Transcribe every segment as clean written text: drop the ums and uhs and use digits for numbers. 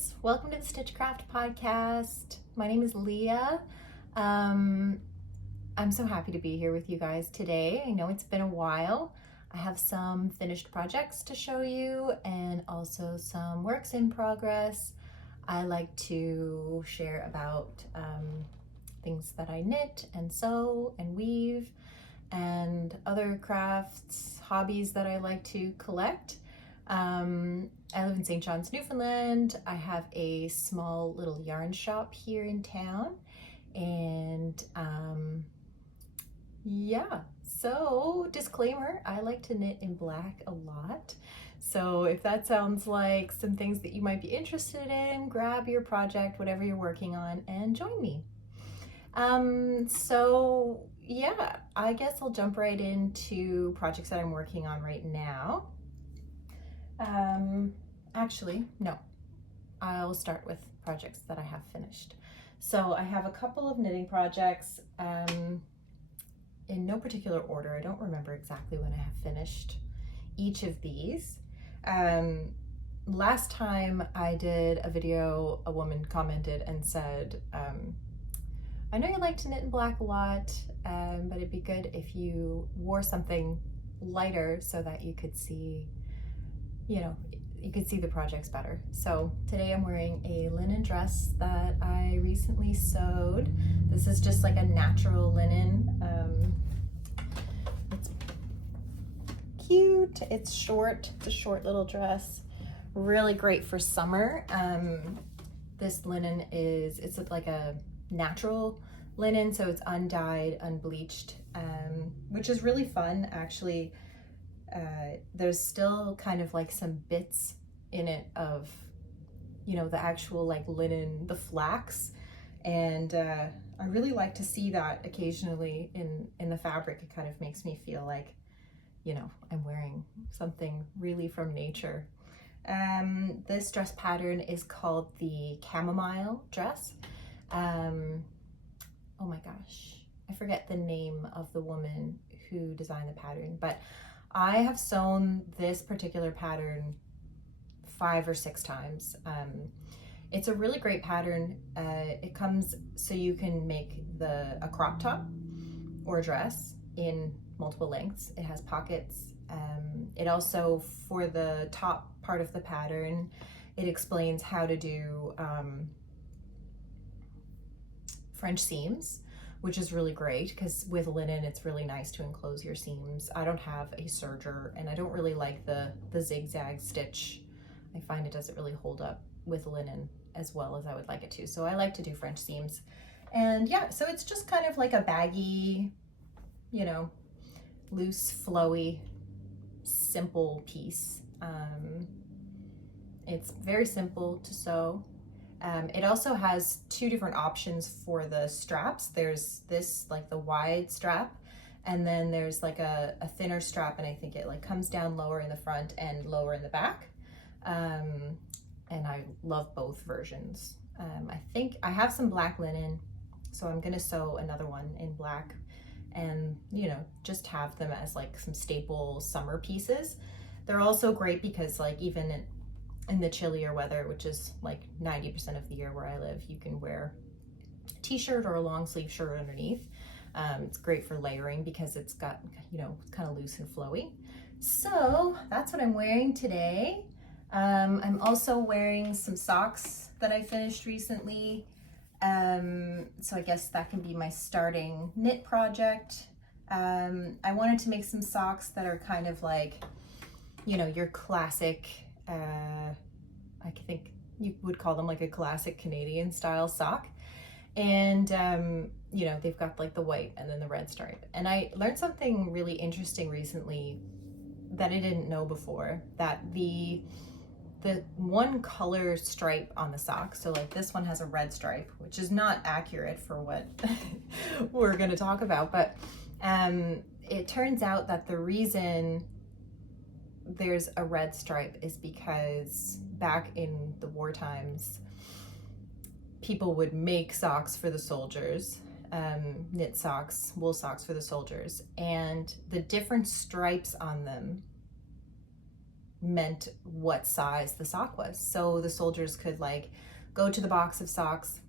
friends, welcome to the Stitch Cræft Podcast. My name is Leah. I'm so happy to be here with you guys today. I know it's been a while. I have some finished projects to show you and also some works in progress. I like to share about things that I knit and sew and weave and other crafts, hobbies that I like to collect. I live in St. John's, Newfoundland. I have a small little yarn shop here in town, and yeah, so disclaimer, I like to knit in black a lot. So if that sounds like some things that you might be interested in, grab your project, whatever you're working on, and join me. So yeah, I guess I'll jump right into projects that I'm working on right now. Actually, no, I'll start with projects that I have finished. So I have a couple of knitting projects, in no particular order. I don't remember exactly when I have finished each of these. Last time I did a video, a woman commented and said, I know you like to knit in black a lot, but it'd be good if you wore something lighter so that you could see, you could see the projects better. So today I'm wearing a linen dress that I recently sewed. This is just like a natural linen. It's cute, it's short, it's a short little dress. Really great for summer. This linen it's like a natural linen, so it's undyed, unbleached, which is really fun actually. There's still kind of like some bits in it of, the actual like linen, the flax. And I really like to see that occasionally in the fabric. It kind of makes me feel like, I'm wearing something really from nature. This dress pattern is called the Chamomile dress. Oh my gosh, I forget the name of the woman who designed the pattern, but I have sewn this particular pattern 5 or 6 times. It's a really great pattern. It comes so you can make a crop top or a dress in multiple lengths. It has pockets. It also, for the top part of the pattern, it explains how to do French seams, which is really great because with linen it's really nice to enclose your seams. I don't have a serger and I don't really like the zigzag stitch. I find it doesn't really hold up with linen as well as I would like it to. So I like to do French seams. And yeah, so it's just kind of like a baggy, loose, flowy, simple piece. It's very simple to sew. It also has 2 different options for the straps. There's this, like the wide strap, and then there's like a thinner strap, and I think it like comes down lower in the front and lower in the back. And I love both versions. I think I have some black linen, so I'm gonna sew another one in black and, just have them as like some staple summer pieces. They're also great because like even in the chillier weather, which is like 90% of the year where I live, you can wear a t-shirt or a long sleeve shirt underneath. It's great for layering because it's got, it's kind of loose and flowy. So that's what I'm wearing today. I'm also wearing some socks that I finished recently. So I guess that can be my starting knit project. I wanted to make some socks that are kind of like, your classic, I think you would call them like a classic Canadian style sock. And, they've got like the white and then the red stripe. And I learned something really interesting recently that I didn't know before, that the one color stripe on the sock, so like this one has a red stripe, which is not accurate for what we're going to talk about, but it turns out that the reason there's a red stripe is because back in the war times, people would make socks for the soldiers, knit socks, wool socks for the soldiers, and the different stripes on them meant what size the sock was. So the soldiers could like go to the box of socks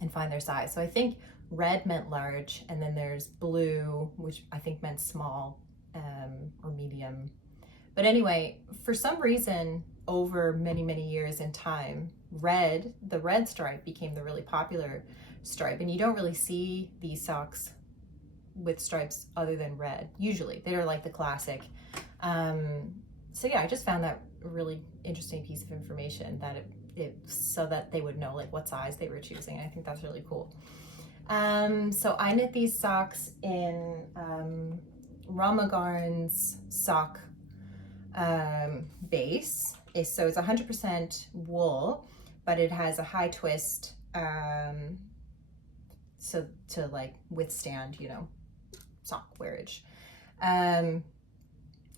and find their size. So I think red meant large, and then there's blue, which I think meant small, or medium. But anyway, for some reason, over many, many years in time, the red stripe became the really popular stripe. And you don't really see these socks with stripes other than red. Usually, they're like the classic. So yeah, I just found that a really interesting piece of information, that it so that they would know like what size they were choosing. I think that's really cool. So I knit these socks in Rauma Garn's sock base. So it's 100% wool, but it has a high twist, so to like withstand, you know, sock wearage. I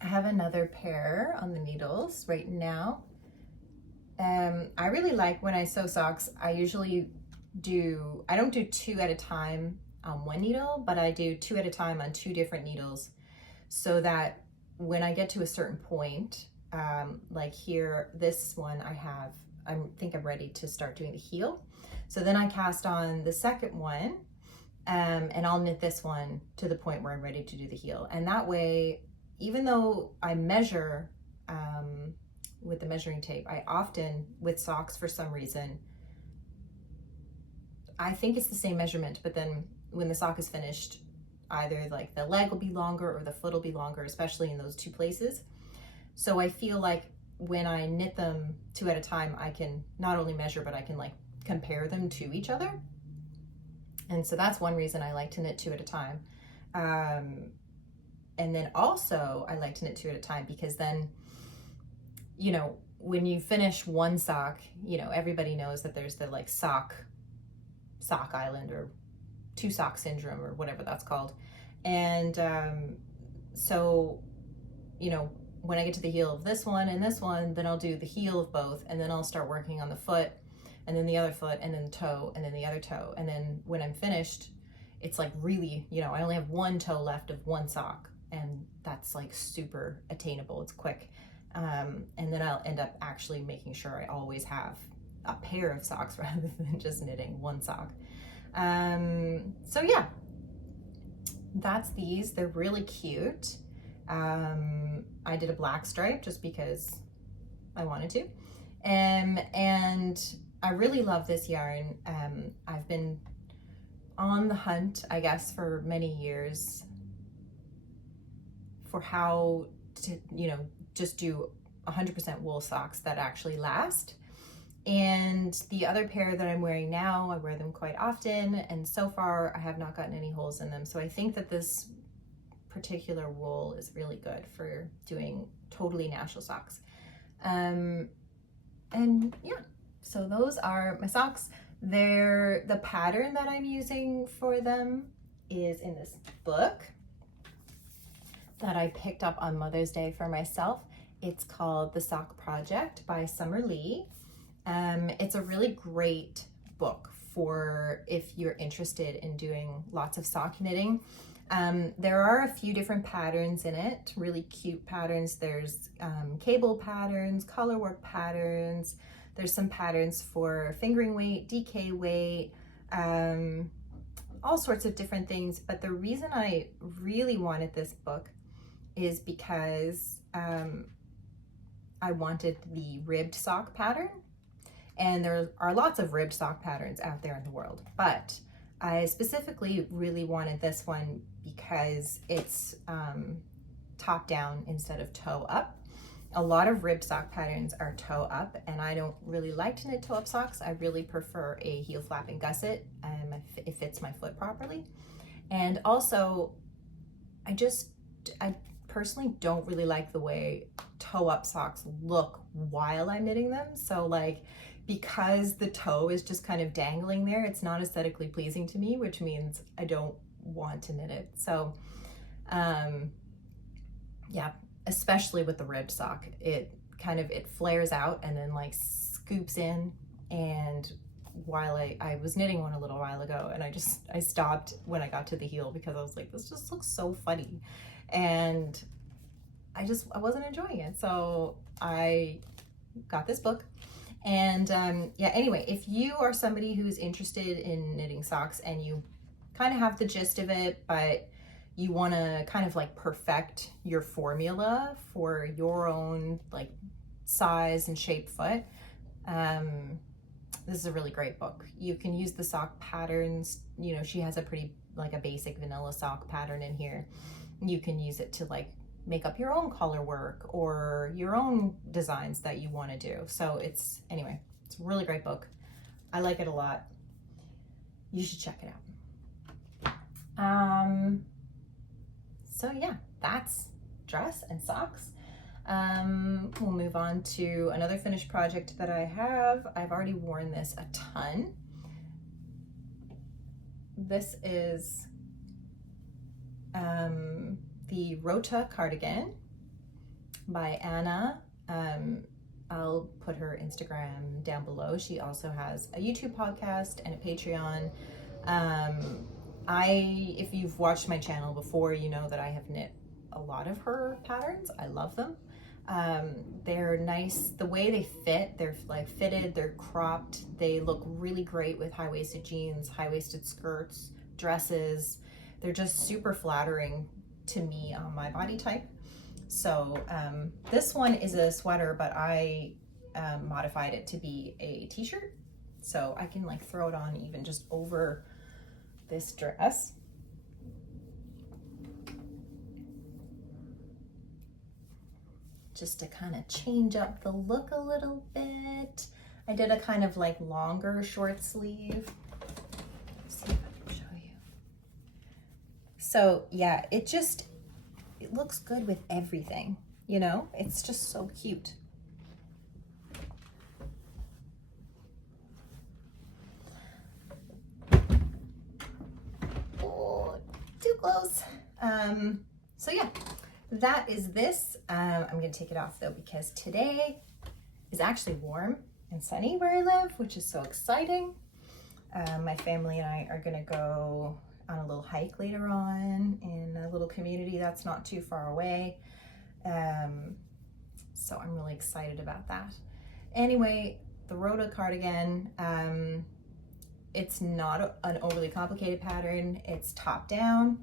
have another pair on the needles right now. I really like when I sew socks, I don't do 2 at a time on one needle, but I do 2 at a time on 2 different needles, so that when I get to a certain point, like here, this one I think I'm ready to start doing the heel. So then I cast on the second one, and I'll knit this one to the point where I'm ready to do the heel. And that way, even though I measure with the measuring tape, I often, with socks for some reason, I think it's the same measurement, but then when the sock is finished, either like the leg will be longer or the foot will be longer, especially in those 2 places. So I feel like when I knit them 2 at a time, I can not only measure, but I can like compare them to each other. And so that's one reason I like to knit 2 at a time. And then also I like to knit 2 at a time because then, you know, when you finish one sock, you know, everybody knows that there's the like sock island, or 2 sock syndrome, or whatever that's called. And so, you know, when I get to the heel of this one and this one, then I'll do the heel of both, and then I'll start working on the foot, and then the other foot, and then the toe, and then the other toe. And then when I'm finished, it's like really, you know, I only have 1 toe left of 1 sock, and that's like super attainable. It's quick. And then I'll end up actually making sure I always have a pair of socks rather than just knitting 1 sock. So yeah, that's these. They're really cute. I did a black stripe just because I wanted to. And I really love this yarn. I've been on the hunt, I guess, for many years for how to, you know, just do 100% wool socks that actually last. And the other pair that I'm wearing now, I wear them quite often, and so far I have not gotten any holes in them. So I think that this particular wool is really good for doing totally natural socks. And yeah, so those are my socks. The pattern that I'm using for them is in this book that I picked up on Mother's Day for myself. It's called The Sock Project by Summer Lee. It's a really great book for if you're interested in doing lots of sock knitting. There are a few different patterns in it, really cute patterns. There's cable patterns, colorwork patterns. There's some patterns for fingering weight, DK weight, all sorts of different things. But the reason I really wanted this book is because I wanted the ribbed sock pattern. And there are lots of ribbed sock patterns out there in the world, but I specifically really wanted this one because it's top down instead of toe up. A lot of ribbed sock patterns are toe up, and I don't really like to knit toe up socks. I really prefer a heel flap and gusset. It fits my foot properly. And also, I personally don't really like the way toe up socks look while I'm knitting them. So like, because the toe is just kind of dangling there, it's not aesthetically pleasing to me, which means I don't want to knit it. So yeah, especially with the ribbed sock, it flares out and then like scoops in. And while I was knitting one a little while ago, and I stopped when I got to the heel because I was like, this just looks so funny. And I wasn't enjoying it. So I got this book. And yeah, anyway, if you are somebody who's interested in knitting socks and you kind of have the gist of it, but you want to kind of like perfect your formula for your own like size and shape foot, this is a really great book. You can use the sock patterns. You know, she has a pretty like a basic vanilla sock pattern in here. You can use it to like make up your own collar work or your own designs that you want to do. So it's a really great book. I like it a lot. You should check it out. So yeah, that's dress and socks. We'll move on to another finished project that I have. I've already worn this a ton. This is the Rota Cardigan by Anna. I'll put her Instagram down below. She also has a YouTube podcast and a Patreon. If you've watched my channel before, you know that I have knit a lot of her patterns. I love them. They're nice. The way they fit, they're like fitted, they're cropped. They look really great with high-waisted jeans, high-waisted skirts, dresses. They're just super flattering to me on my body type. So this one is a sweater, but I modified it to be a t-shirt. So I can like throw it on even just over this dress. Just to kind of change up the look a little bit. I did a kind of like longer short sleeve. Let's see if I can show you. So yeah, it looks good with everything, you know? It's just so cute. Oh, too close. So yeah, that is this. I'm gonna take it off though because today is actually warm and sunny where I live, which is so exciting. My family and I are gonna go on a little hike later on in a little community that's not too far away. So I'm really excited about that. Anyway, the Rota Cardigan, it's not an overly complicated pattern. It's top down.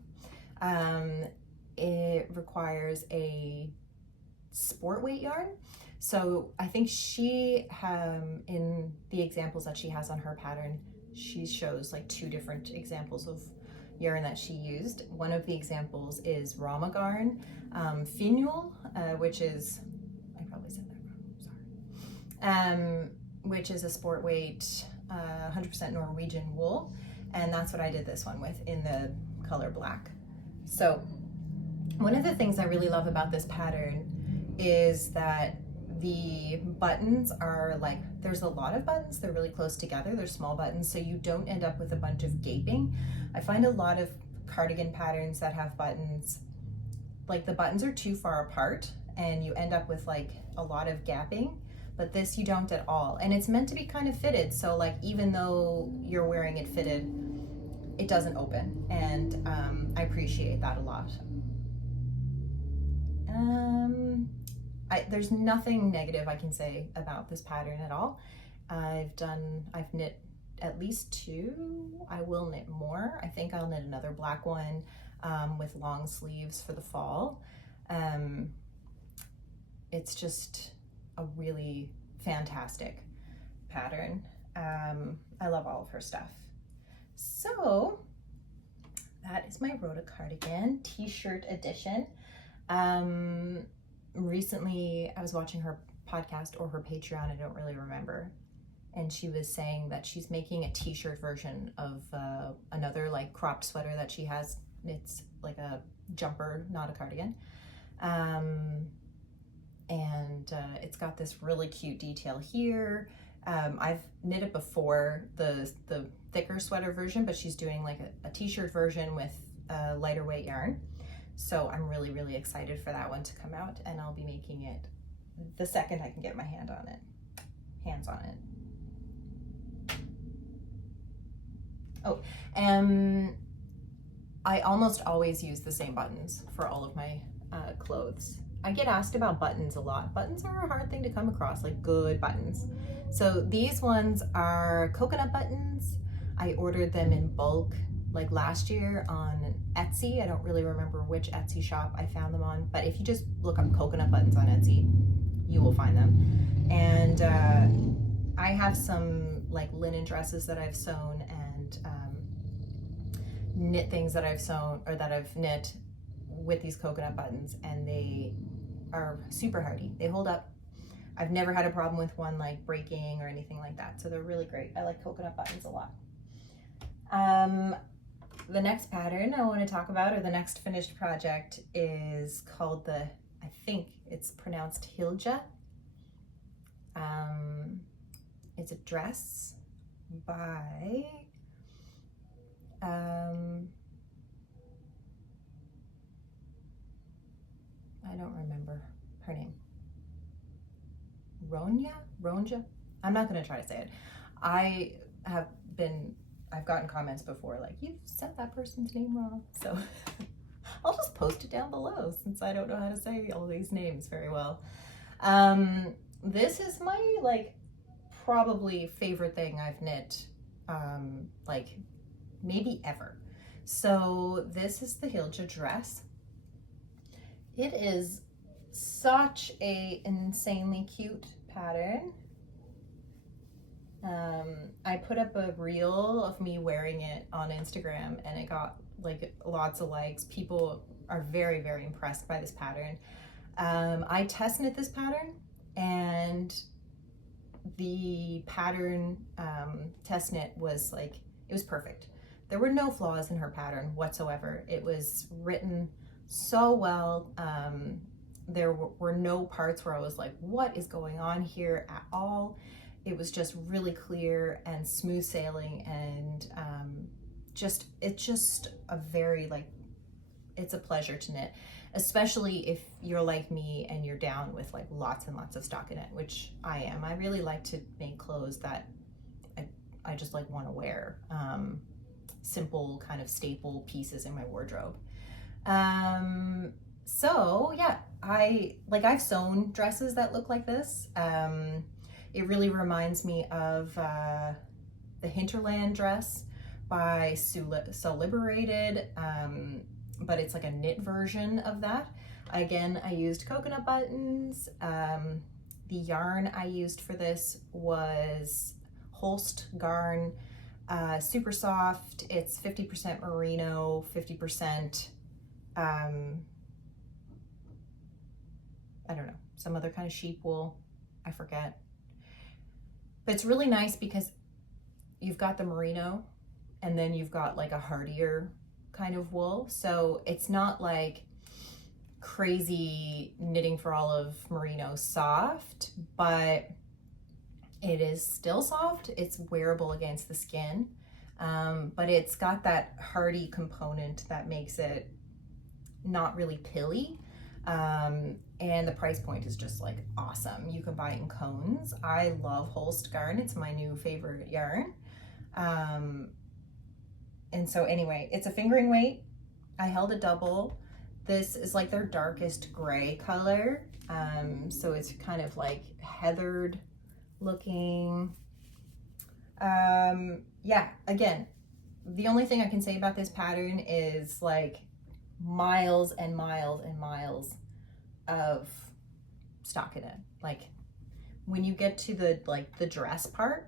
It requires a sport weight yarn. So I think she, in the examples that she has on her pattern, she shows like 2 different examples of yarn that she used. One of the examples is Rauma garn, Finull, which is, I probably said that wrong, sorry, which is a sport weight, 100% Norwegian wool. And that's what I did this one with in the color black. So one of the things I really love about this pattern is that the buttons are like, there's a lot of buttons, they're really close together, they're small buttons, so you don't end up with a bunch of gaping. I find a lot of cardigan patterns that have buttons, like the buttons are too far apart and you end up with like a lot of gapping, but this you don't at all. And it's meant to be kind of fitted, so like even though you're wearing it fitted, it doesn't open, and I appreciate that a lot. There's nothing negative I can say about this pattern at all. I've knit at least 2. I will knit more. I think I'll knit another black one with long sleeves for the fall. It's just a really fantastic pattern. I love all of her stuff. So that is my Rota Cardigan t-shirt edition. Recently I was watching her podcast or her Patreon, I don't really remember, and she was saying that she's making a t-shirt version of another like cropped sweater that she has. It's like a jumper, not a cardigan, and it's got this really cute detail here. I've knit it before, the thicker sweater version, but she's doing like a t-shirt version with a lighter weight yarn. So I'm really, really excited for that one to come out, and I'll be making it the second I can get my hands on it. Oh, I almost always use the same buttons for all of my clothes. I get asked about buttons a lot. Buttons are a hard thing to come across, like good buttons. So these ones are coconut buttons. I ordered them in bulk like last year on Etsy. I don't really remember which Etsy shop I found them on, but if you just look up coconut buttons on Etsy, you will find them. And I have some like linen dresses that I've sewn and knit things that I've sewn or that I've knit with these coconut buttons, and they are super hardy. They hold up. I've never had a problem with one like breaking or anything like that, so they're really great. I like coconut buttons a lot. The next pattern I want to talk about, or the next finished project, is called I think it's pronounced Hilja. It's a dress by I don't remember her name. Ronja? I'm not going to try to say it. I've gotten comments before like, you've said that person's name wrong. So I'll just post it down below since I don't know how to say all these names very well. This is my like probably favorite thing I've knit, like maybe ever. So this is the Hilja dress. It is such a insanely cute pattern. I put up a reel of me wearing it on Instagram and it got like lots of likes. People are very, very impressed by this pattern. I test knit this pattern, and the pattern test knit was like, it was perfect. There were no flaws in her pattern whatsoever. It was written so well. There were no parts where I was like, what is going on here at all? It was just really clear and smooth sailing, and it's just a very like, it's a pleasure to knit, especially if you're like me and you're down with like lots and lots of stockinette, which I am. I really like to make clothes that I just like want to wear, simple kind of staple pieces in my wardrobe. So yeah, I've sewn dresses that look like this. It really reminds me of the Hinterland dress by So Liberated, but it's like a knit version of that. Again, I used coconut buttons. The yarn I used for this was Holst Garn, super soft. It's 50% merino, 50%, I don't know, some other kind of sheep wool, I forget. But it's really nice because you've got the merino and then you've got like a hardier kind of wool. So it's not like crazy knitting for all of merino soft, but it is still soft. It's wearable against the skin, but it's got that hardy component that makes it not really pilly. And the price point is just like awesome. You can buy it in cones. I love Holst Garn. It's my new favorite yarn. And so anyway, it's a fingering weight. I held a double. This is like their darkest gray color. So it's kind of like heathered looking. Yeah, again, the only thing I can say about this pattern is like miles and miles and miles of stockinette. Like when you get to the dress part,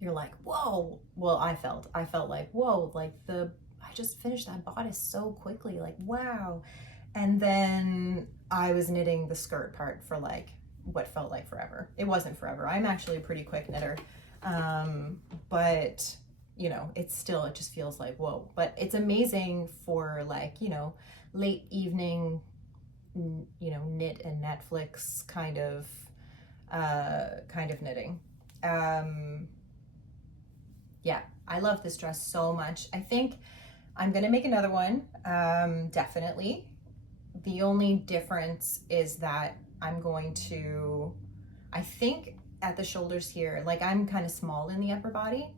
you're like, whoa. Well, I felt like, whoa, like I just finished that bodice so quickly, like, wow. And then I was knitting the skirt part for like what felt like forever. It wasn't forever. I'm actually a pretty quick knitter. But you know, it just feels like, whoa. But it's amazing for like, you know, late evening, you know, knit and Netflix kind of knitting. Yeah, I love this dress so much. I think I'm gonna make another one, definitely. The only difference is that I'm going to, I think at the shoulders here, like I'm kind of small in the upper body.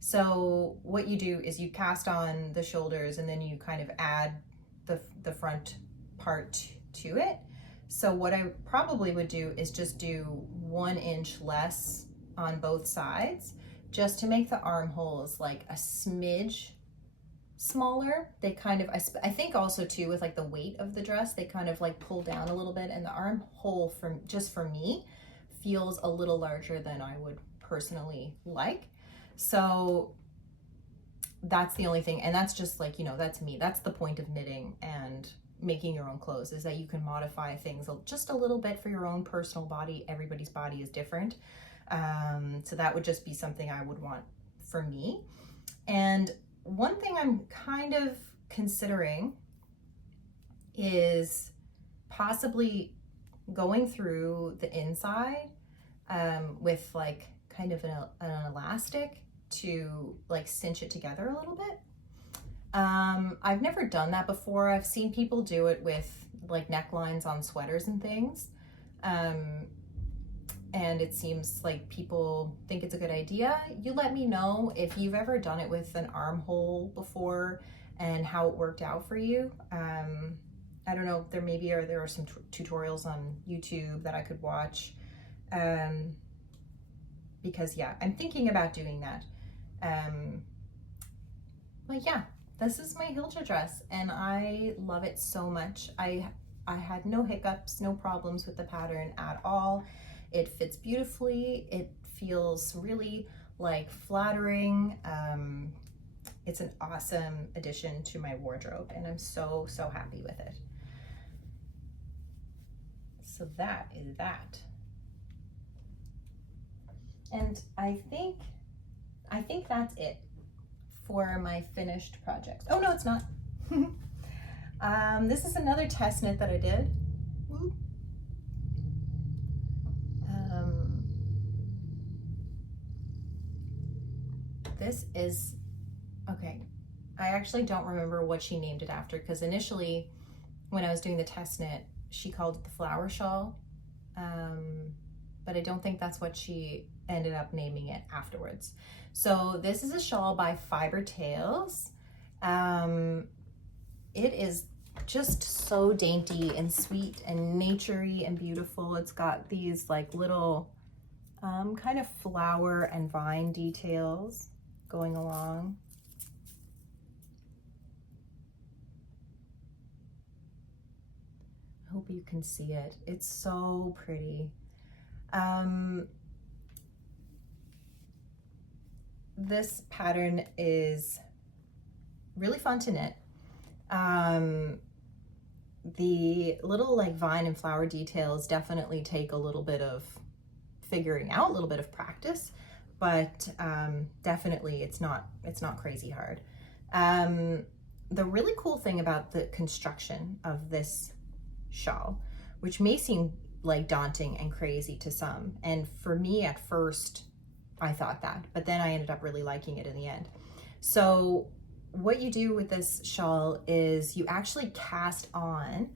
So what you do is you cast on the shoulders and then you kind of add the front part to it. So what I probably would do is just do 1 inch less on both sides, just to make the armholes like a smidge smaller. They kind of, I think also too with like the weight of the dress, they kind of like pull down a little bit, and the armhole just for me feels a little larger than I would personally like. So that's the only thing, and that's just like, you know, that's me. That's the point of knitting and making your own clothes, is that you can modify things just a little bit for your own personal body. Everybody's body is different. So that would just be something I would want for me. And one thing I'm kind of considering is possibly going through the inside with like kind of an elastic to like cinch it together a little bit. I've never done that before. I've seen people do it with like necklines on sweaters and things. And it seems like people think it's a good idea. You let me know if you've ever done it with an armhole before and how it worked out for you. I don't know, there are some tutorials on YouTube that I could watch. Because yeah, I'm thinking about doing that. But yeah, this is my Hilja dress and I love it so much. I had no hiccups, no problems with the pattern at all. It fits beautifully. It feels really like flattering. It's an awesome addition to my wardrobe and I'm so happy with it. So that is that. And I think that's it for my finished projects. Oh no, it's not. This is another test knit that I did. This is, okay, I actually don't remember what she named it after, because initially when I was doing the test knit, she called it the flower shawl, but I don't think that's what she ended up naming it afterwards. So this is a shawl by Fiber Tales. It is just so dainty and sweet and naturey and beautiful. It's got these like little kind of flower and vine details going along. I hope you can see it. It's so pretty. This pattern is really fun to knit. The little like vine and flower details definitely take a little bit of figuring out, a little bit of practice, but definitely it's not crazy hard. The really cool thing about the construction of this shawl, which may seem like daunting and crazy to some, and for me at first I thought that, but then I ended up really liking it in the end. So what you do with this shawl is you actually cast on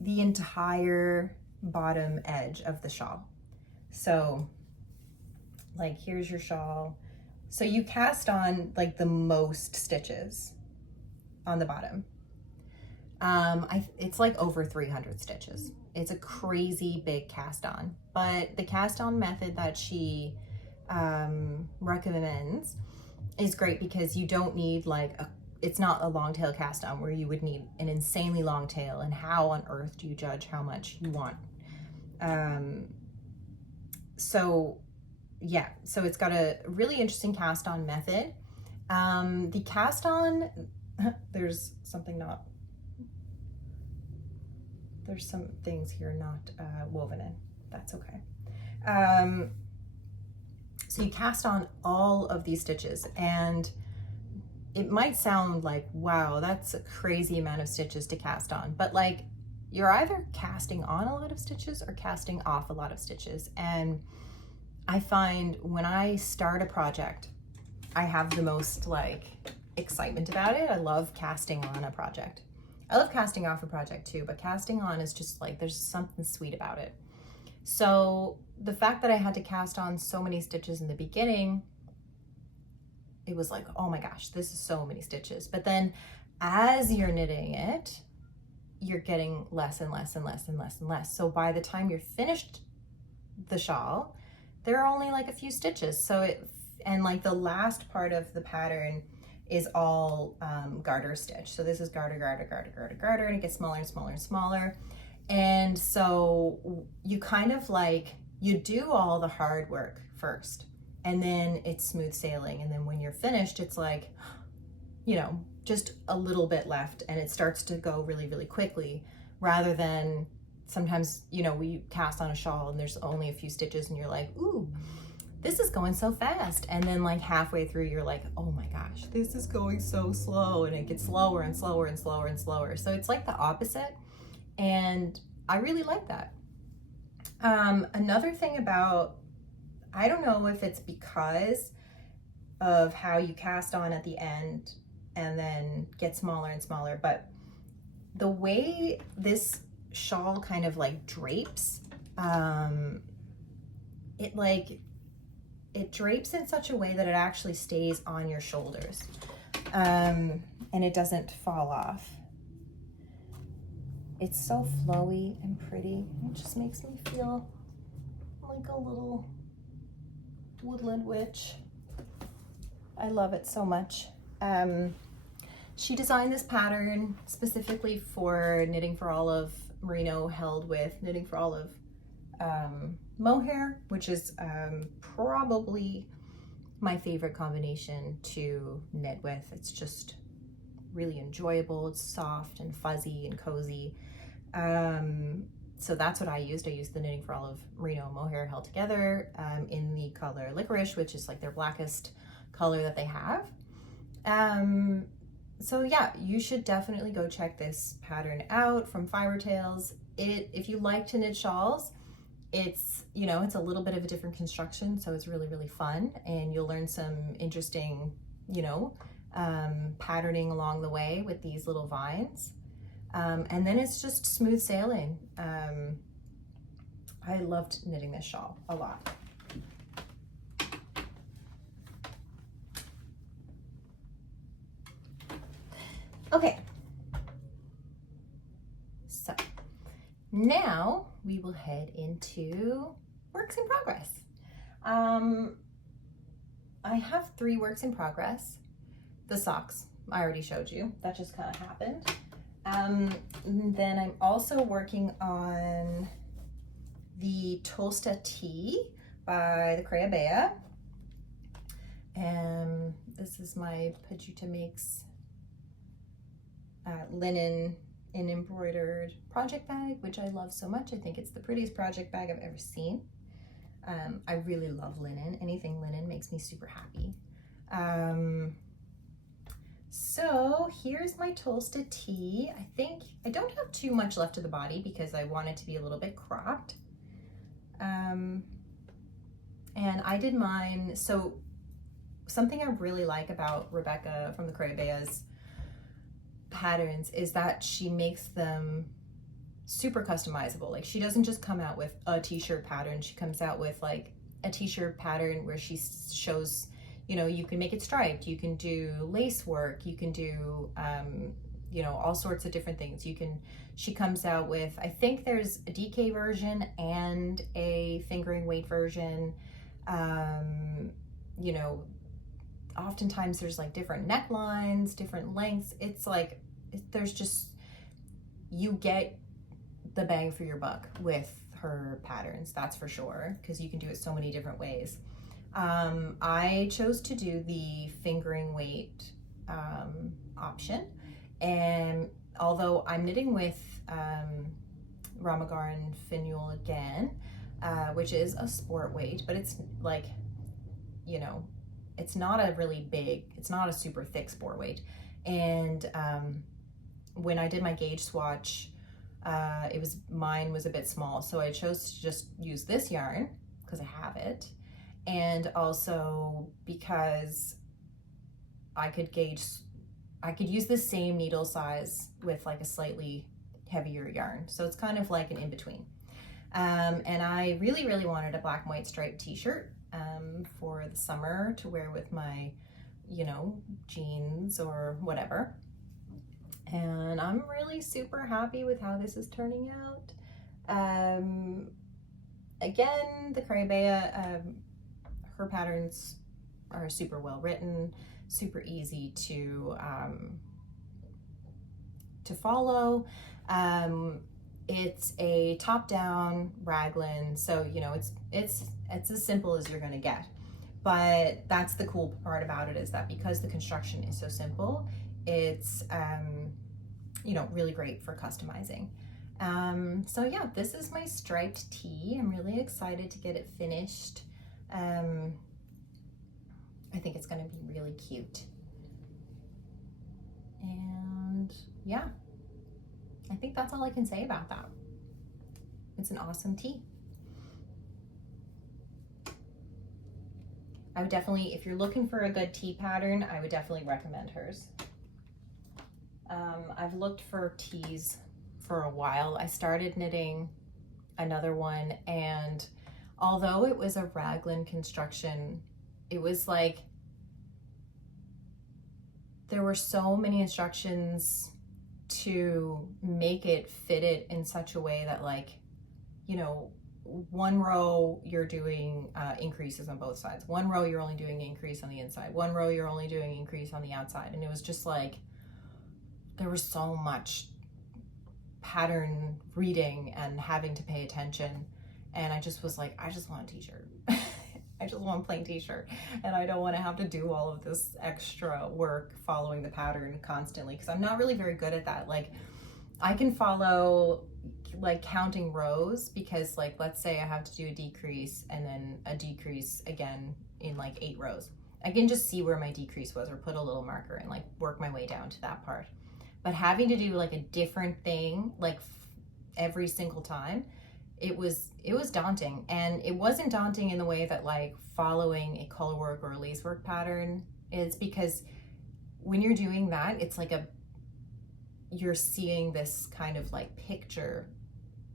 the entire bottom edge of the shawl. So like here's your shawl. So you cast on like the most stitches on the bottom. It's like over 300 stitches. It's a crazy big cast on, but the cast on method that she recommends is great because you don't need like it's not a long tail cast on where you would need an insanely long tail, and how on earth do you judge how much you want? So yeah, so it's got a really interesting cast on method. The cast on, there's some things here not woven in. That's okay. So you cast on all of these stitches, and it might sound like, wow, that's a crazy amount of stitches to cast on, but like you're either casting on a lot of stitches or casting off a lot of stitches. And I find when I start a project, I have the most like excitement about it. I love casting on a project. I love casting off a project too, but casting on is just like, there's something sweet about it. So the fact that I had to cast on so many stitches in the beginning, it was like, oh my gosh, this is so many stitches. But then as you're knitting it, you're getting less and less and less and less and less. So by the time you're finished the shawl, there are only like a few stitches. And like the last part of the pattern is all garter stitch. So this is garter, garter, garter, garter, garter, and it gets smaller and smaller and smaller. And so you kind of like, you do all the hard work first, and then it's smooth sailing. And then when you're finished, it's like, you know, just a little bit left, and it starts to go really, really quickly, rather than sometimes, you know, we cast on a shawl and there's only a few stitches and you're like, ooh, this is going so fast. And then like halfway through, you're like, oh my gosh, this is going so slow, and it gets slower and slower and slower and slower. So it's like the opposite. And I really like that. Another thing about, I don't know if it's because of how you cast on at the end and then get smaller and smaller, but the way this shawl kind of like drapes, it drapes in such a way that it actually stays on your shoulders, and it doesn't fall off. It's so flowy and pretty. It just makes me feel like a little woodland witch. I love it so much. She designed this pattern specifically for Knitting for Olive Merino, held with Knitting for Olive mohair, which is probably my favorite combination to knit with. It's just really enjoyable. It's soft and fuzzy and cozy. So that's what I used. I used the Knitting for Olive Merino mohair held together in the color Licorice, which is like their blackest color that they have. So yeah, you should definitely go check this pattern out from Fiber Tales. If you like to knit shawls, it's, you know, it's a little bit of a different construction, so it's really, really fun, and you'll learn some interesting, you know, patterning along the way with these little vines. And then it's just smooth sailing. I loved knitting this shawl a lot. Okay, so now we will head into works in progress. I have 3 works in progress. The socks, I already showed you. That just kind of happened. Then I'm also working on the Tolsta Tee by the Creabea. This is my Pajuta Makes linen and embroidered project bag, which I love so much. I think it's the prettiest project bag I've ever seen. I really love linen. Anything linen makes me super happy. So here's my Tolsta Tee. I think I don't have too much left of the body because I want it to be a little bit cropped. And I did mine. So something I really like about Rebecca from the Creabea's patterns is that she makes them super customizable. Like, she doesn't just come out with a t-shirt pattern. She comes out with like a t-shirt pattern where she shows, you know, you can make it striped, you can do lace work, you can do you know, all sorts of different things. She comes out with, I think there's a DK version and a fingering weight version. You know, oftentimes there's like different necklines, different lengths. It's like, there's just, you get the bang for your buck with her patterns, that's for sure, because you can do it so many different ways. I chose to do the fingering weight option, and although I'm knitting with Rauma Garn Finull again, which is a sport weight, but it's like, you know, it's not a really big, it's not a super thick sport weight. And when I did my gauge swatch, mine was a bit small, so I chose to just use this yarn because I have it, and also because I could use the same needle size with like a slightly heavier yarn, so it's kind of like an in-between. And I really, really wanted a black and white striped t-shirt for the summer to wear with my, you know, jeans or whatever. And I'm really super happy with how this is turning out. Again, the Creabea, her patterns are super well written, super easy to follow. It's a top-down raglan, so you know it's as simple as you're gonna get. But that's the cool part about it, is that because the construction is so simple, it's you know, really great for customizing. So yeah, this is my striped tee. I'm really excited to get it finished. I think it's gonna be really cute. And yeah, I think that's all I can say about that. It's an awesome tee. I would definitely, if you're looking for a good tee pattern, I would definitely recommend hers. I've looked for tees for a while. I started knitting another one, and although it was a raglan construction, it was like there were so many instructions to make it fit it in such a way that, like, you know, one row you're doing increases on both sides, one row you're only doing increase on the inside, one row you're only doing increase on the outside, and it was just like there was so much pattern reading and having to pay attention, and I just was like, I just want a t-shirt. I just want a plain t-shirt, and I don't want to have to do all of this extra work following the pattern constantly, because I'm not really very good at that. Like, I can follow like counting rows, because like, let's say I have to do a decrease and then a decrease again in like 8 rows. I can just see where my decrease was, or put a little marker and like work my way down to that part. But having to do like a different thing like every single time, it was daunting. And it wasn't daunting in the way that like following a color work or a lace work pattern is, because when you're doing that, it's like you're seeing this kind of like picture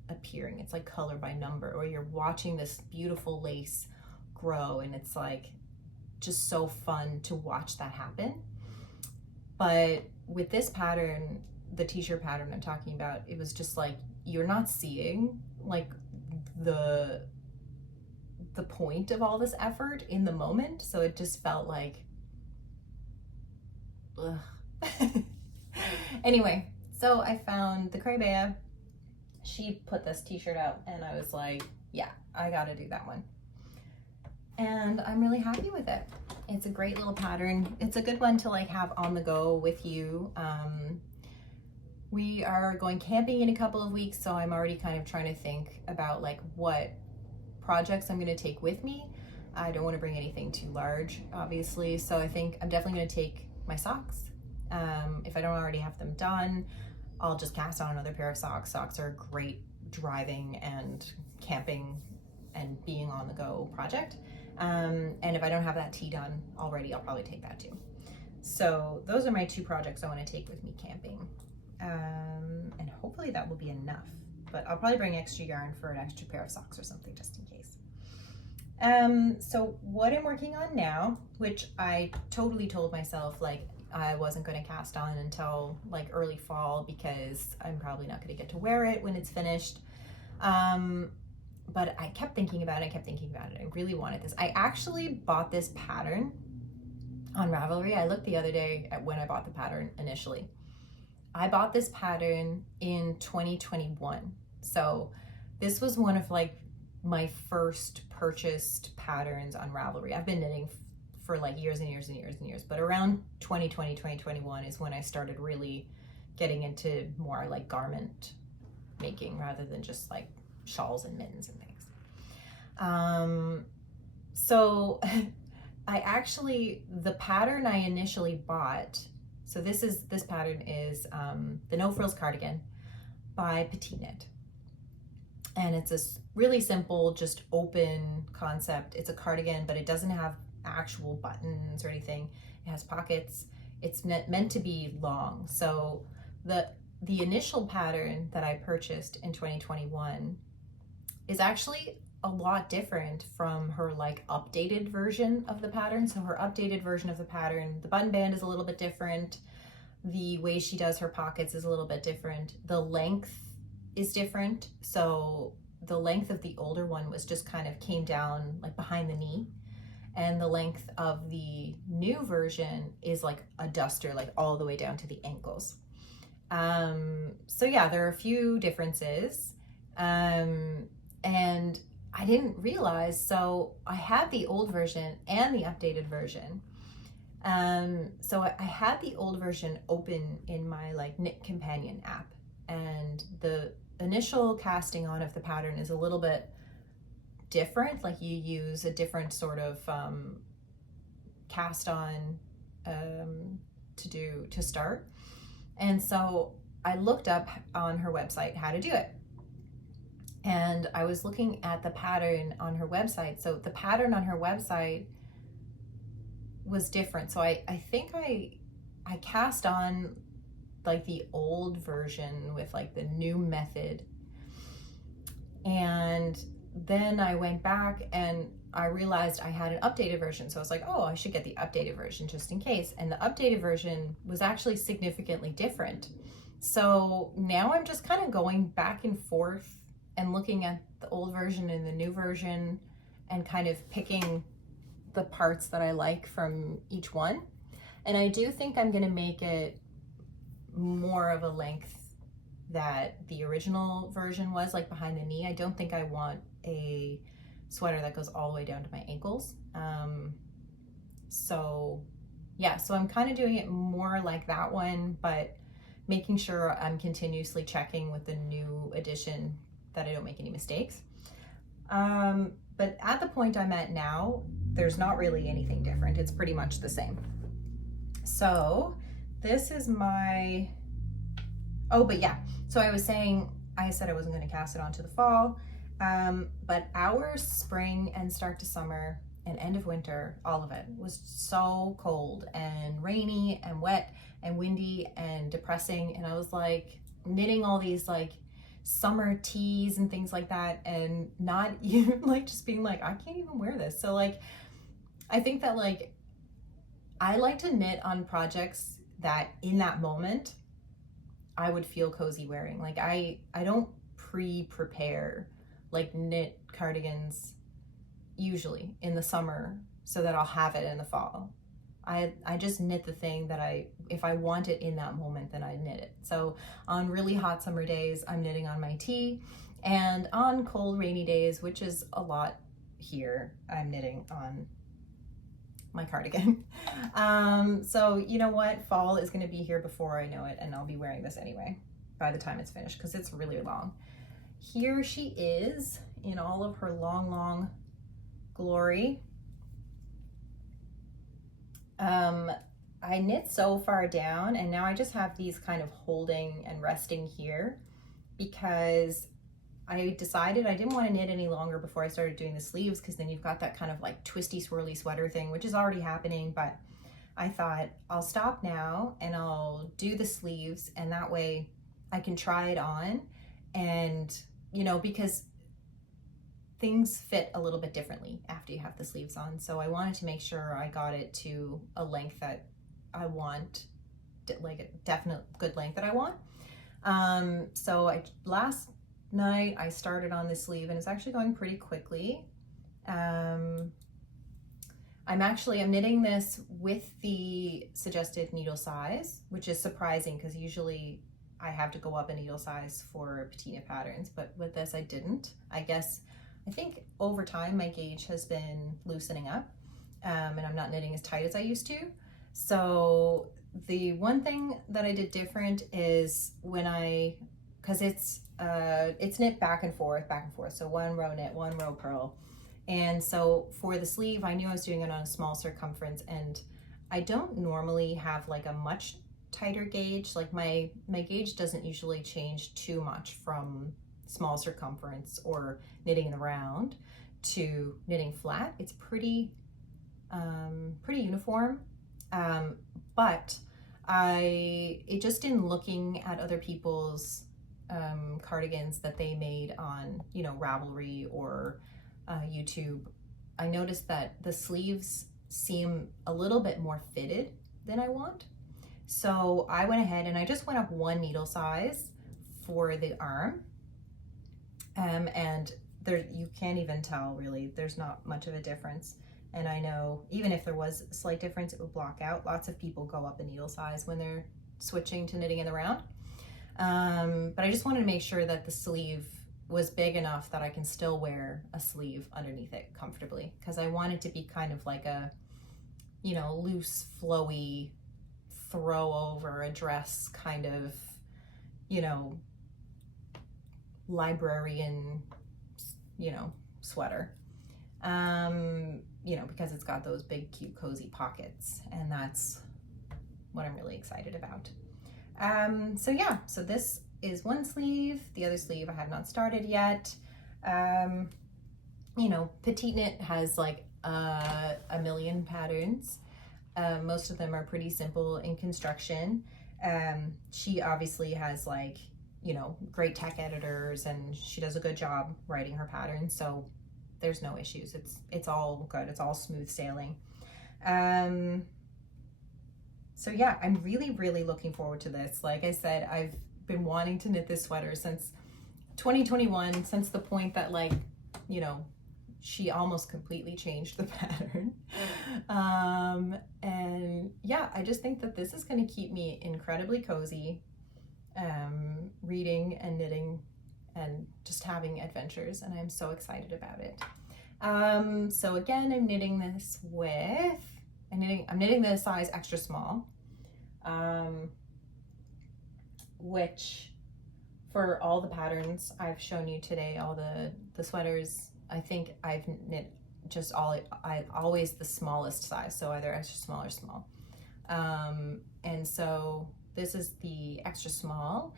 appearing. It's like color by number, or you're watching this beautiful lace grow, and it's like just so fun to watch that happen. But with this pattern, the t-shirt pattern I'm talking about, it was just like you're not seeing like the point of all this effort in the moment, so it just felt like ugh. Anyway, so I found the Creabea. She put this t-shirt out, and I was like, yeah, I gotta do that one. And I'm really happy with it. It's a great little pattern. It's a good one to like have on the go with you. We are going camping in a couple of weeks, so I'm already kind of trying to think about like what projects I'm gonna take with me. I don't want to bring anything too large, obviously, so I think I'm definitely gonna take my socks. If I don't already have them done, I'll just cast on another pair of socks. Socks are a great driving and camping and being on the go project. And if I don't have that tee done already, I'll probably take that too. So those are my 2 projects I want to take with me camping. And hopefully that will be enough, but I'll probably bring extra yarn for an extra pair of socks or something, just in case. So what I'm working on now, which I totally told myself like I wasn't going to cast on until like early fall, because I'm probably not going to get to wear it when it's finished. But I kept thinking about it, I really wanted this. I actually bought this pattern on Ravelry. I looked the other day at when I bought the pattern initially. I bought this pattern in 2021. So this was one of like my first purchased patterns on Ravelry. I've been knitting for like years and years and years and years, but around 2020, 2021 is when I started really getting into more like garment making rather than just like shawls and mittens and things. So I actually, the pattern I initially bought, so this pattern is the No Frills Cardigan by Petit Knit. And it's a really simple, just open concept. It's a cardigan, but it doesn't have actual buttons or anything. It has pockets. It's meant to be long. So the initial pattern that I purchased in 2021 is actually a lot different from her like updated version of the pattern. So her updated version of the pattern, the button band is a little bit different. The way she does her pockets is a little bit different. The length is different. So the length of the older one was just kind of came down like behind the knee. And the length of the new version is like a duster, like all the way down to the ankles. So yeah, there are a few differences. And I didn't realize, so I had the old version and the updated version. So I had the old version open in my like Knit Companion app, and the initial casting on of the pattern is a little bit different. Like you use a different sort of cast on to start. And so I looked up on her website how to do it. And I was looking at the pattern on her website. So the pattern on her website was different. So I think I cast on like the old version with like the new method. And then I went back and I realized I had an updated version. So I was like, oh, I should get the updated version just in case. And the updated version was actually significantly different. So now I'm just kind of going back and forth and looking at the old version and the new version and kind of picking the parts that I like from each one. And I do think I'm gonna make it more of a length that the original version was, like behind the knee. I don't think I want a sweater that goes all the way down to my ankles. So yeah, so I'm kind of doing it more like that one, but making sure I'm continuously checking with the new edition that I don't make any mistakes. But at the point I'm at now, there's not really anything different. It's pretty much the same. So this is my, oh, but yeah. So I was saying, I said I wasn't going to cast it on to the fall, but our spring and start to summer and end of winter, all of it was so cold and rainy and wet and windy and depressing. And I was like knitting all these like summer tees and things like that, and not even like just being like, I can't even wear this. So like, I think that like, I like to knit on projects that in that moment I would feel cozy wearing. Like I don't pre-prepare like knit cardigans usually in the summer so that I'll have it in the fall. I just knit the thing that if I want it in that moment, then I knit it. So on really hot summer days, I'm knitting on my tee, and on cold rainy days, which is a lot here, I'm knitting on my cardigan. So you know what? Fall is gonna be here before I know it, and I'll be wearing this anyway by the time it's finished because it's really long. Here she is in all of her long, long glory. I knit so far down, and now I just have these kind of holding and resting here because I decided I didn't want to knit any longer before I started doing the sleeves, because then you've got that kind of like twisty swirly sweater thing, which is already happening. But I thought I'll stop now and I'll do the sleeves, and that way I can try it on, and you know, because things fit a little bit differently after you have the sleeves on. So I wanted to make sure I got it to a length that I want, like a definite good length that I want. So last night I started on this sleeve, and it's actually going pretty quickly. I'm knitting this with the suggested needle size, which is surprising because usually I have to go up a needle size for Petit Knit patterns, but with this I didn't. I think over time my gauge has been loosening up, and I'm not knitting as tight as I used to. So the one thing that I did different is because it's knit back and forth. So one row knit, one row purl. And so for the sleeve, I knew I was doing it on a small circumference, and I don't normally have like a much tighter gauge. Like my gauge doesn't usually change too much from small circumference or knitting in the round to knitting flat. It's pretty uniform. But it just in looking at other people's cardigans that they made on, you know, Ravelry or YouTube, I noticed that the sleeves seem a little bit more fitted than I want. So I went ahead and I just went up 1 needle size for the arm. And there, you can't even tell really, there's not much of a difference. And I know even if there was a slight difference, it would block out. Lots of people go up a needle size when they're switching to knitting in the round. But I just wanted to make sure that the sleeve was big enough that I can still wear a sleeve underneath it comfortably, because I want it to be kind of like a, you know, loose, flowy, throw over a dress kind of, you know, librarian, you know, sweater. You know, because it's got those big, cute, cozy pockets, and that's what I'm really excited about. So yeah, so this is one sleeve. The other sleeve I have not started yet. You know, Petit Knit has like a million patterns. Most of them are pretty simple in construction. She obviously has like, you know, great tech editors, and she does a good job writing her patterns, so there's no issues. It's all good. It's all smooth sailing. So yeah, I'm really looking forward to this. Like I said, I've been wanting to knit this sweater since 2021, since the point that, like, you know, she almost completely changed the pattern. And yeah, I just think that this is going to keep me incredibly cozy, reading and knitting and just having adventures, and I'm so excited about it. So again, I'm knitting this with, I'm knitting the size extra small, which for all the patterns I've shown you today, all the sweaters, I think I've knit just always the smallest size, so either extra small or small. And so this is the extra small,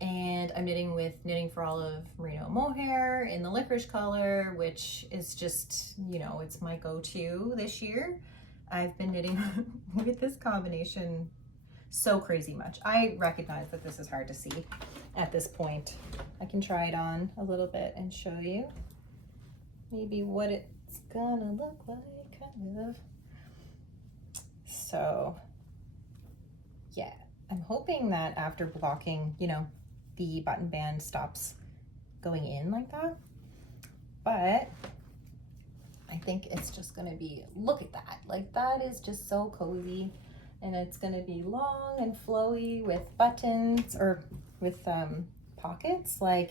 and I'm knitting with Knitting for All of Mereno+Mohair in the licorice color, which is just, you know, it's my go-to this year. I've been knitting with this combination so crazy much. I recognize that this is hard to see at this point. I can try it on a little bit and show you maybe what it's gonna look like, kind of. So yeah, I'm hoping that after blocking, you know, the button band stops going in like that, but I think it's just gonna be, look at that, like that is just so cozy, and it's gonna be long and flowy with buttons, or with pockets. Like,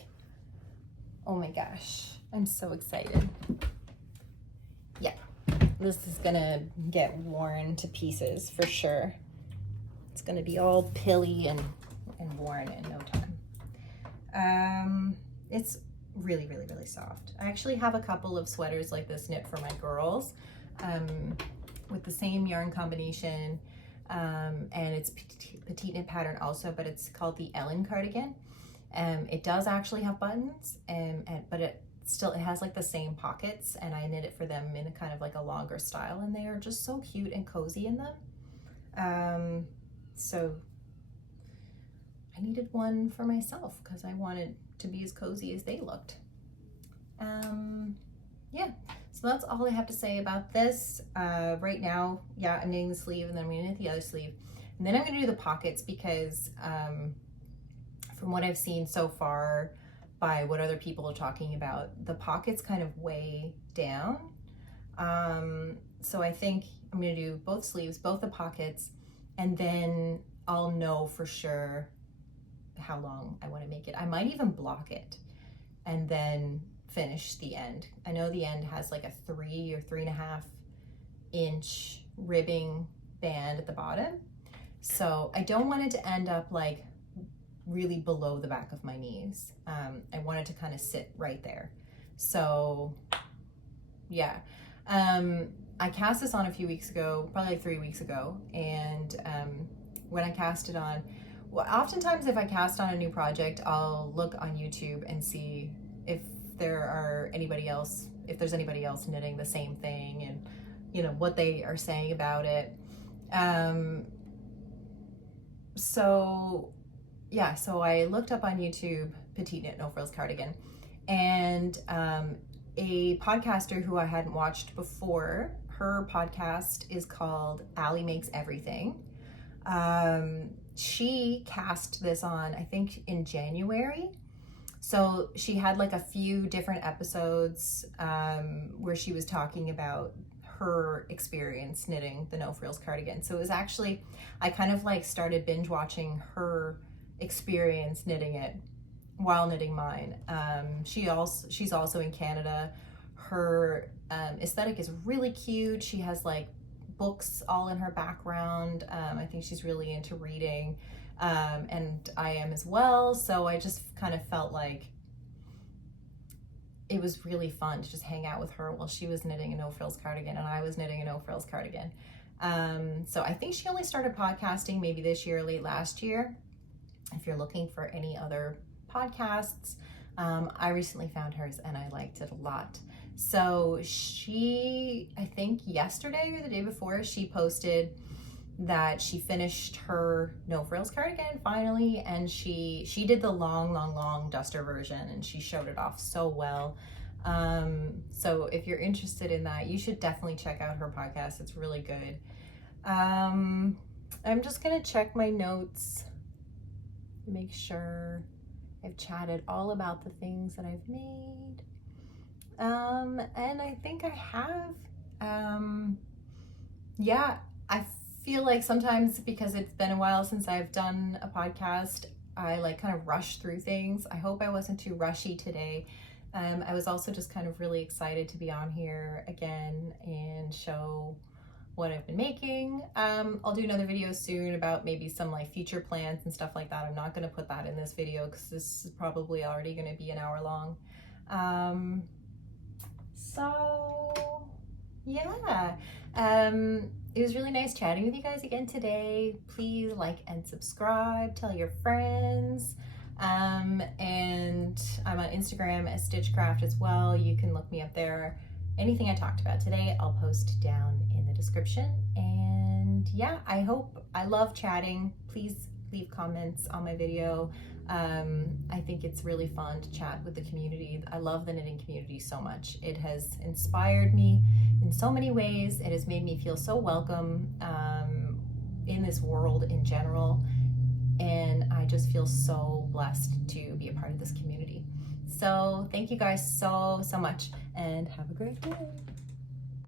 oh my gosh, I'm so excited. Yeah, this is gonna get worn to pieces for sure. It's gonna be all pilly and worn in no time. It's really soft. I actually have a couple of sweaters like this knit for my girls, with the same yarn combination, and it's Petit Knit pattern also, but it's called the Ellen cardigan. It does actually have buttons, but it has like the same pockets, and I knit it for them in a kind of like a longer style, and they are just so cute and cozy in them. So I needed one for myself because I wanted to be as cozy as they looked. Yeah, so that's all I have to say about this. Right now, yeah, I'm knitting the sleeve, and then I'm gonna knit the other sleeve, and then I'm gonna do the pockets, because from what I've seen so far by what other people are talking about, the pockets kind of weigh down. So I think I'm gonna do both sleeves, both the pockets, and then I'll know for sure how long I want to make it. I might even block it and then finish the end. I know the end has like a 3 or 3.5 inch ribbing band at the bottom, so I don't want it to end up like really below the back of my knees. I want it to kind of sit right there. So yeah, I cast this on a few weeks ago, probably like 3 weeks ago, and when I cast it on, well, oftentimes if I cast on a new project, I'll look on YouTube and see if there's anybody else knitting the same thing, and you know what they are saying about it. So yeah, so I looked up on YouTube Petit Knit No Frills Cardigan, and a podcaster who I hadn't watched before, her podcast is called Allie Makes Everything. She cast this on, I think, in January. So she had like a few different episodes where she was talking about her experience knitting the No Frills cardigan. So it was actually, I kind of like started binge watching her experience knitting it while knitting mine. She's also in Canada. Her aesthetic is really cute. She has like books all in her background. I think she's really into reading, and I am as well. So I just kind of felt like it was really fun to just hang out with her while she was knitting a No Frills cardigan and I was knitting a No Frills cardigan. So I think she only started podcasting maybe this year, late last year. If you're looking for any other podcasts, I recently found hers and I liked it a lot. So she, I think yesterday or the day before, she posted that she finished her No Frills cardigan finally, and she did the long duster version and she showed it off so well. So if you're interested in that, you should definitely check out her podcast. It's really good. I'm just gonna check my notes, make sure I've chatted all about the things that I've made. And I think I have. Yeah, I feel like sometimes because it's been a while since I've done a podcast, I like kind of rush through things. I hope I wasn't too rushy today. I was also just kind of really excited to be on here again and show what I've been making. I'll do another video soon about maybe some like future plans and stuff like that. I'm not going to put that in this video because this is probably already going to be an hour long. So yeah, it was really nice chatting with you guys again today. Please like and subscribe, tell your friends. And I'm on Instagram as Stitch Cræft as well. You can look me up there. Anything I talked about today, I'll post down in the description. And yeah, I love chatting. Please leave comments on my video. I think it's really fun to chat with the community. I love the knitting community so much. It has inspired me in so many ways. It has made me feel so welcome in this world in general. And I just feel so blessed to be a part of this community. So thank you guys so much and have a great day.